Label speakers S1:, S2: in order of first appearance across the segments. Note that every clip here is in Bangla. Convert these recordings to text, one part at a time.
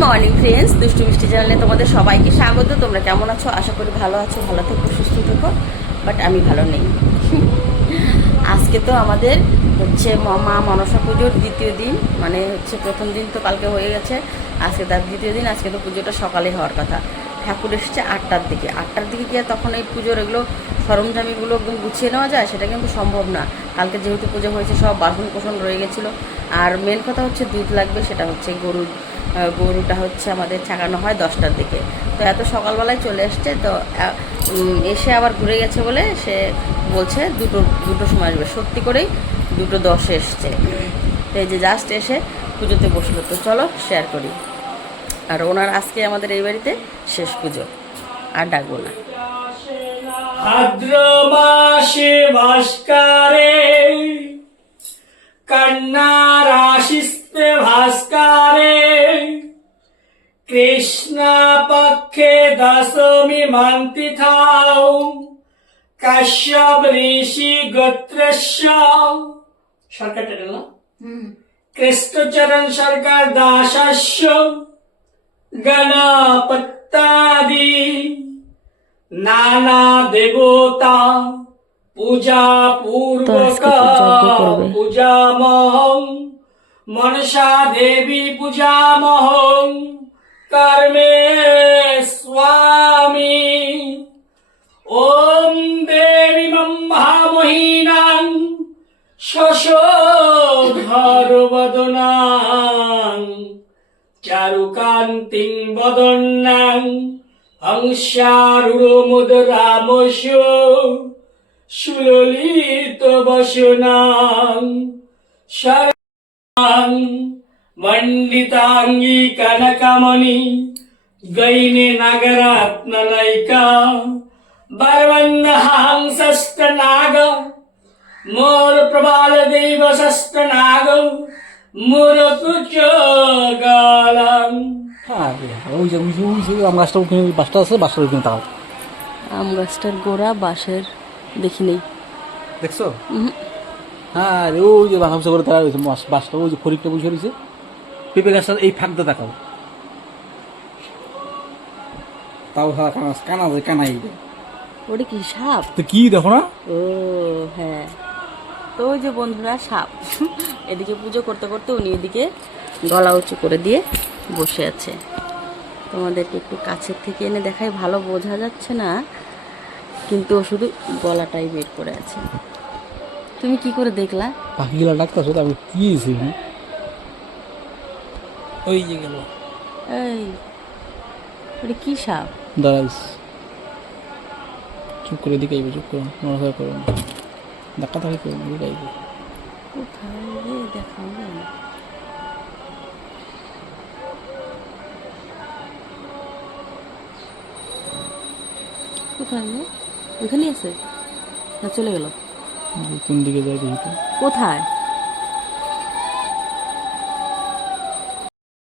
S1: মর্নিং ফ্রেন্ডস দুষ্টু মিষ্টি চ্যানেলে তোমাদের সবাইকে স্বাগত। তোমরা কেমন আছো? আশা করি ভালো আছো, ভালো থেকো, সুস্থ থেকো। বাট আমি ভালো নেই। আজকে তো আমাদের হচ্ছে ম- মনসা পুজোর দ্বিতীয় দিন। মানে হচ্ছে প্রথম দিন তো কালকে হয়ে গেছে। আজকে তার দ্বিতীয় দিন, আজকে তো পুজোটা সকালে হওয়ার কথা। ঠাকুর এসছে আটটার দিকে। আটটার দিকে গিয়ে তখন এই পুজোর এগুলো সরঞ্জামিগুলো একদম গুছিয়ে নেওয়া যায়, সেটা কিন্তু সম্ভব না। কালকে যেহেতু পুজো হয়েছে, সব বাসন কোসন রয়ে গেছিল। আর মেন কথা হচ্ছে দুধ লাগবে, সেটা হচ্ছে গরু গরুটা হচ্ছে আমাদের ছাগানো হয় দশটার দিকে। তো এত সকালবেলায় চলে এসছে, তো এসে আবার ঘুরে গেছে বলে সে বলছে দুটো দুটো সময় আসবে। সত্যি করেই দুটো দশে এসছে। এই যে জাস্ট এসে পুজোতে বসল। তো চলো শেয়ার করি। আর ওনার আজকে আমাদের এই বাড়িতে শেষ পুজো। আর ডাকবো না।
S2: ভাদ্র মাসে ভাস্কারে কন্যা রাশিস্তে ভাস্কারে কৃষ্ণ পক্ষে দশমী মান্তি থাও কাশ্যপ ঋষি গোত্রস্য সরকারটা না কৃষ্ণচরণ সরকার দাসস্য গণপত্তাদি। নানা দেবতা পূজা পূর্বক
S1: করবে।
S2: পূজামহং মনসা দেবী পূজামহং কর্মে স্বামী। ওম দেবী মহামহিনাং শশোধরবদনাং চারুকান্তিং বদন্নাং হংসারুড়মুদরামস্য সুললিত বসনাং শরণাং মণ্ডিতাঙ্গী কনকমণি গৈনে নগরত্নলৈকা বরবন্নহাং ষষ্ঠ নাগ মোর প্রবাল দেব ষষ্ঠ
S3: হ্যাঁ ওই যে ওই যে ওই যে আম গাছটা ওখানে বাসটা আছে বাসটার ওখানে তাকাও।
S1: আম গাছটার গোড়া বাঁশের দেখি নেই।
S3: দেখছ? হ্যাঁ রে ওই যে বাসা করে তারা রয়েছে বাস- বাসটা ওই যে খরিকটা বসে রয়েছে। পেঁপে গাছটা এই ফাঁকটা তাকাও। তাও হ্যাঁ কানা কানা আছে কানাই।
S1: ওটা কি সাপ?
S3: তো কি দেখো না।
S1: ও হ্যাঁ। তো ওই যে বন্ধুরা সাপ। এদিকে পুজো করতে করতে উনি এদিকে গলা উঁচু করে দিয়ে বসে আছে। তোমাদেরকে একটু কাছের থেকে এনে দেখাই ভালো বোঝা যাচ্ছে না কিন্তু ও শুধু গলাটাই বের করে আছে। তুমি কি করে দেখলা?
S3: পাখিগুলা ডাকতেছো তারপর কি? ওই যে গেল।
S1: এই ওটা কি সাপ?
S3: দাঁড়াইস চুপ করে দিকে আইবে চুপ করো নড়াচড়া করো না। ধাক্কা ধাক্কি করো না দিকে
S1: কোথায়? রে দেখাও না কোথায় রে আছে? না চলে গেল।
S3: কোন দিকে যায় দেখি
S1: কোথায়?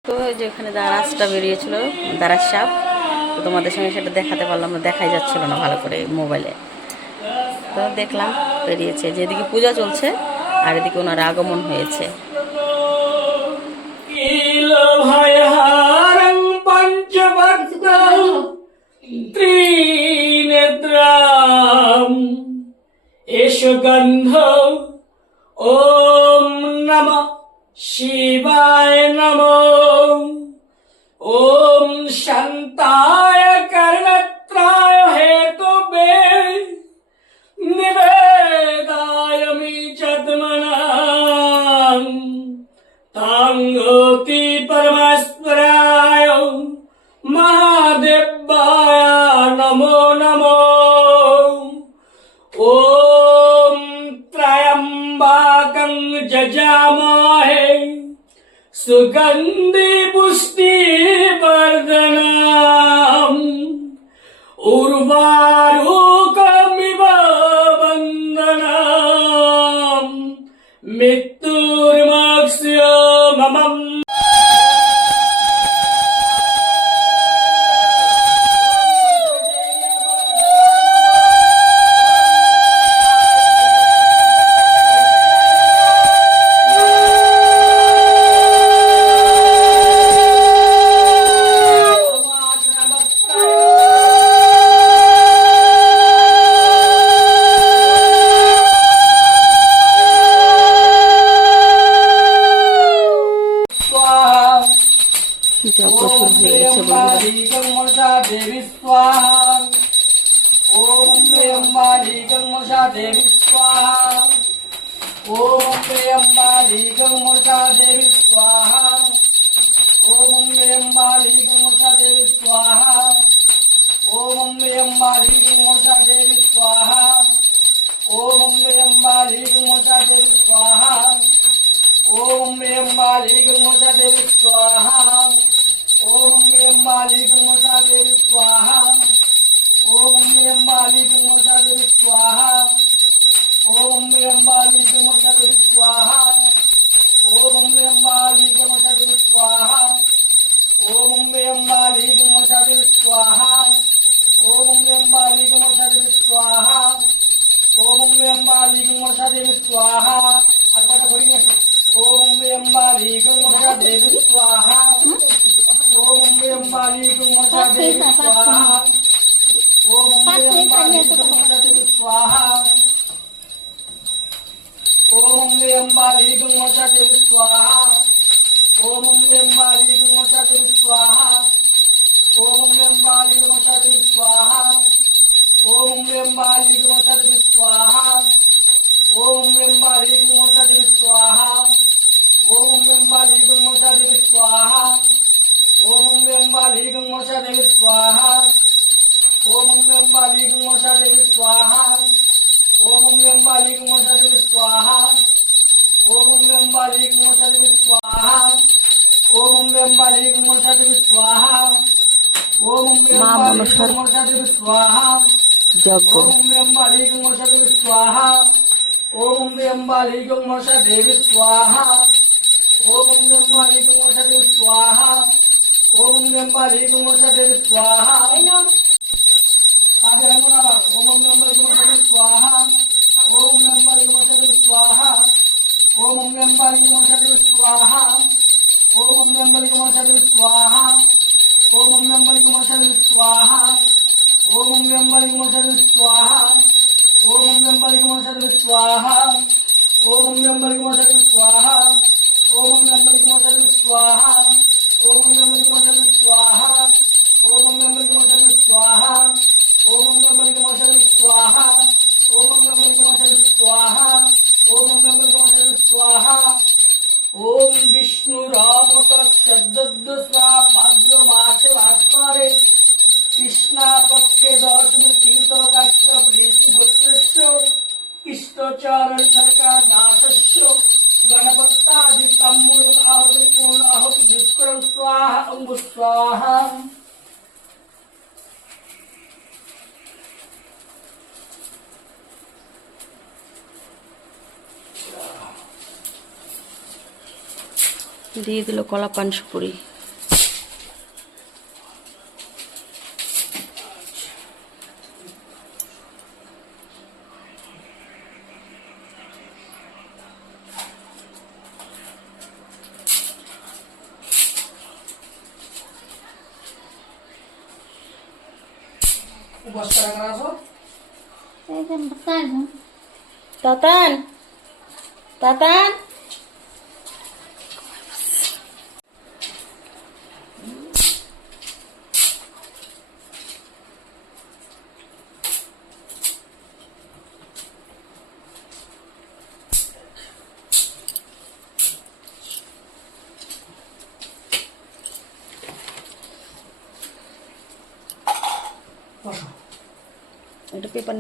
S1: তো ওই যে ওখানে দারাজটা বেরিয়েছিল দারাজ সাপ। তো তোমাদের সঙ্গে সেটা দেখাতে পারলাম না দেখাই যাচ্ছিল না ভালো করে মোবাইলে। তো দেখলাম বেরিয়েছে। যেদিকে পূজা চলছে আর এদিকে ওনার আগমন হয়েছে।
S2: গন্ধ ওম নম শিবায় নম। त्र्यम्बकं जजामहे। सुगन्धि पुष्टिवर्धनम् उर्वारुकमिव
S1: ఓం అంబాలి గౌముషాదేవి
S2: స్వాహ. ఓం అంబాలి గౌముషాదేవి స్వాహ. ఓం అంబాలి గౌ ওম বে অম্বালি গঙ্গমশা দেবী স্বাহা ওম বে অম্বালি গঙ্গমশা দেবী স্বাহা ওম বে অম্বালি গঙ্গমশা দেবী স্বাহা ওম বে অম্বালি গঙ্গমশা দেবী স্বাহা ওম বে অম্বালি গঙ্গমশা দেবী স্বাহা ওম বে
S1: যজ্ঞ
S2: ওম ব্রহ্মালিগং মশা দেবী স্বাহা ওম ব্রহ্মালিগং মশা দেবী স্বাহা ওম ব্রহ্মালিগং মশা দেবী স্বাহা পাদে রঙ্গনাবার ওম ব্রহ্মালিগং মশা দেবী স্বাহা ওম ব্রহ্মালিগং মশা দেবী স্বাহা ওম ব্রহ্মালিগং মশা দেবী স্বাহা ওম ব্রহ্মালিগং মশা দেবী স্বাহা ওম ব্রহ্মালিগং মশা দেবী স্বাহা। ఓం వెంబలికి మొసలు స్వాహ. ఓం వెంబలికి మొసలు స్వాహ. ఓం వెంబలికి మొసలు స్వాహ. ఓం వెంబలికి మొసలు స్వాహ.
S1: দিয়ে দিল কলা পান সুপুরি। তাতান তাতান।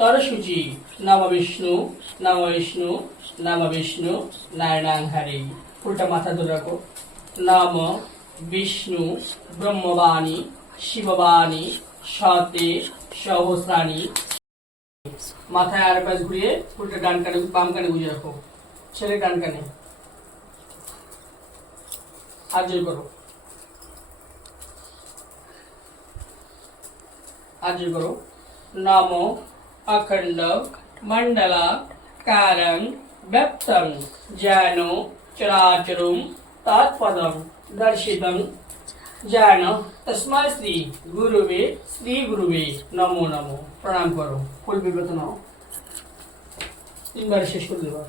S2: তরসূচি নম বিষ্ণু নম বিষ্ণু নম বিষ্ণু নারায়ণাং হরি। উল্টা মাথা ধরে রাখো। নাম বিষ্ণু, ব্রহ্মবাণী, শিববাণী, সতে, সহস্রাণী। মাথায় আর পাশ ঘুরিয়ে উল্টা ডান কানে, বাম কানে গুজে রাখো। ছেলে ডান কানে। আর জয় করো। আর জয় করো। নাম অখণ্ড মণ্ডলা কারং ব্যক্তং জ্ঞান চরাচরম তৎপদম দর্শিতং জ্ঞান তস্মাৎ শ্রী গুরুবে শ্রী গুরুবে নমো নমো প্রণাম করো ফুল বিব্রত নাও তিনবার শেষ করে দেবা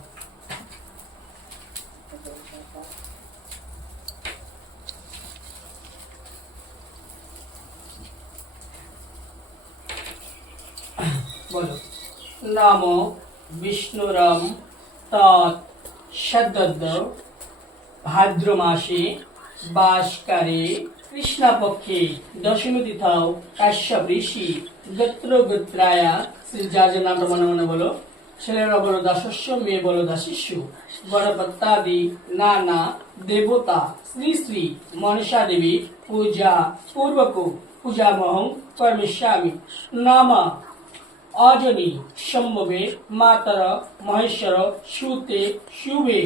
S2: বলো। নম বিষ্ণুরম তৎ শব্দ ভাদ্র মাসে বাসকারে কৃষ্ণপক্ষে দশমী তিথাও কাশ্যপ ঋষি গোত্র গোত্রায়া শ্রী যার নামটা মনে মনে বলো। ছেলেরা বলো দাসস্য, মেয়ে বলো দাসিস্য গণপত্যাদি নানা দেবতা শ্রী শ্রী মনসা দেবী পূজা পূর্বক। পূজা মহং কর্মিষ্যামি নামা অজনি সম্ভবে মাতর মহেশ্বর সুতে শুভে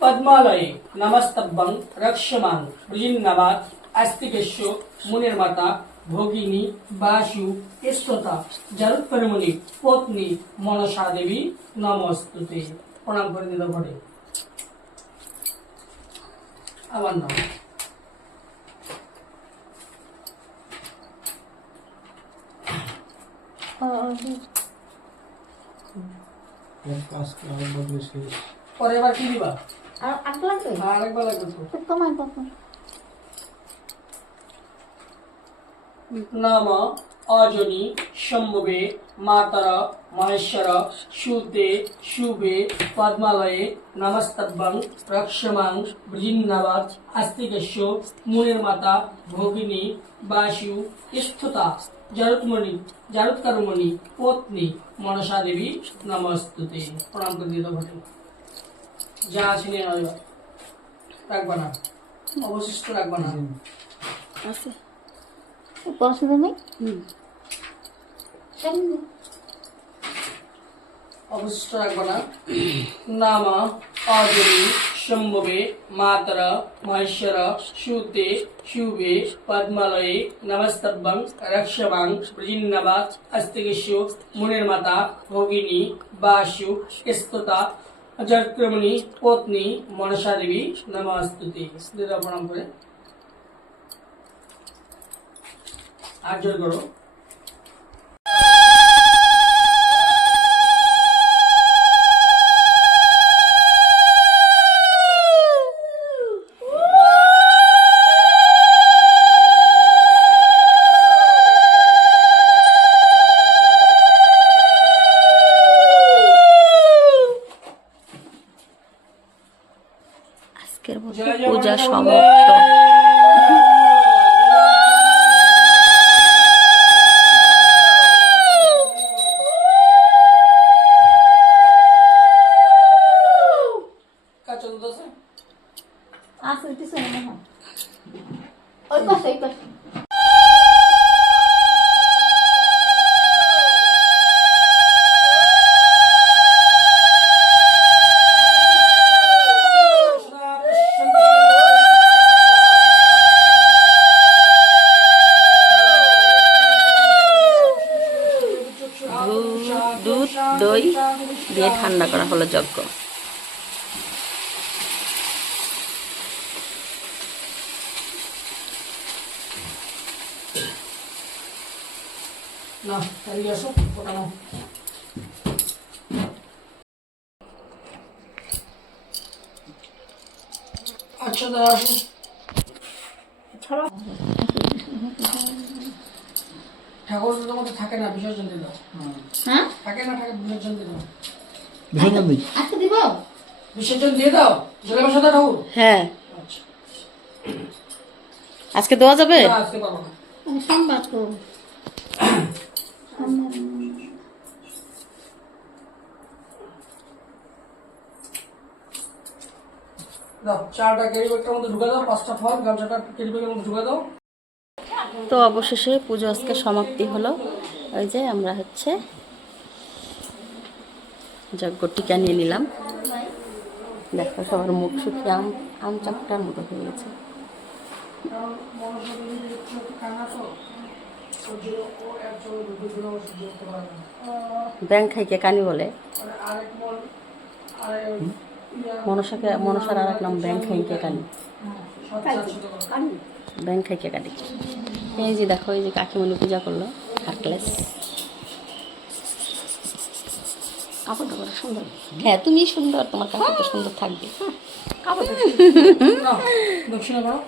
S2: পদ্মালয়ে নমস্তব্বং রক্ষমাং বৃন্নবাদ আস্তিকেশ্ব মুনের মাতা ভগিনী বাসু কেষ্টতা জরুৎপরমণি পত্নী মনসা দেবী নমস্তুতে প্রণাম করে দিল ঘটে আবার নাম পরে এবার কি দিবা
S4: আর আট লাগবে
S2: আরেকবার লাগবে তো
S4: খুব কমায় কখন
S2: নাম অজনি সম্ভবে মাতর মহেশ্বর সুতে শুভে পদ্মালয়ে নমস্তব্বং রক্ষমাং বৃন্নবাদ আস্তিকস্য মুনের মাতা ভগিনী বাসু স্থুতা জারুৎমণি জারুৎকারমণি পত্নী মনসা দেবী নমস্তুতে। প্রণাম করে দিতে ঘটে যা আছে নিয়ে রাখবা না। অবশিষ্ট রাখবা না।
S4: পড়াশোনা নেই?
S2: অবশিষ্ট রাখব না। নাম অজরি সম্ভবে মাতর মহেশ্বর সুতে শুভে পদ্মালয়ে নমস্তব্বং রক্ষমাং বৃন্নবাদ আস্তিকেশ মুনের মাতা ভগিনী বাসু স্ততা জয়ক্রমণী পত্নী মনসা দেবী নমস্তুতি দিদা প্রণাম করে আর জোর করো
S1: আজকের মতো
S2: জয় জয়
S1: পূজা সমাপ্ত। যজ্ঞ
S2: আচ্ছা দাদা ঠাকুর মধ্যে থাকে না বিসর্জন দাও।
S4: হ্যাঁ?
S2: থাকে না থাকে বিসর্জন দাও।
S3: বিসর্জন দিই।
S4: আজকে দিব।
S2: বিসর্জন দিয়ে দাও। জলে বসা দাও। ঠাকুর
S1: হ্যাঁ।
S2: আচ্ছা।
S1: আজকে দেওয়া যাবে?
S2: আজকে না। চারটা ক্যারি মধ্যে ঢুকে দাও পাঁচটা ফল গামছাটা ক্যারি মধ্যে ঢুকে দাও।
S1: তো অবশেষে পুজো আজকে সমাপ্তি হলো। ওই যে আমরা হচ্ছে যজ্ঞ টিকা নিয়ে নিলাম। দেখো, সবার মুখ শুকিয়ে আম আম চাপটার মতো হয়ে গেছে। ব্যাং খাইকে কানি বলে। মনসাকে, মনসার আর এক নাম ব্যাং খাইকে কানি। ব্যাং খাইকে কানি এই যে দেখো, এই যে কাকিমণি পূজা করল হার্কলেস কাপড়টা কত সুন্দর। হ্যাঁ তুমি সুন্দর তোমার কাপড়টা সুন্দর থাকবে। কাপড়টা
S3: দক্ষিণা দাও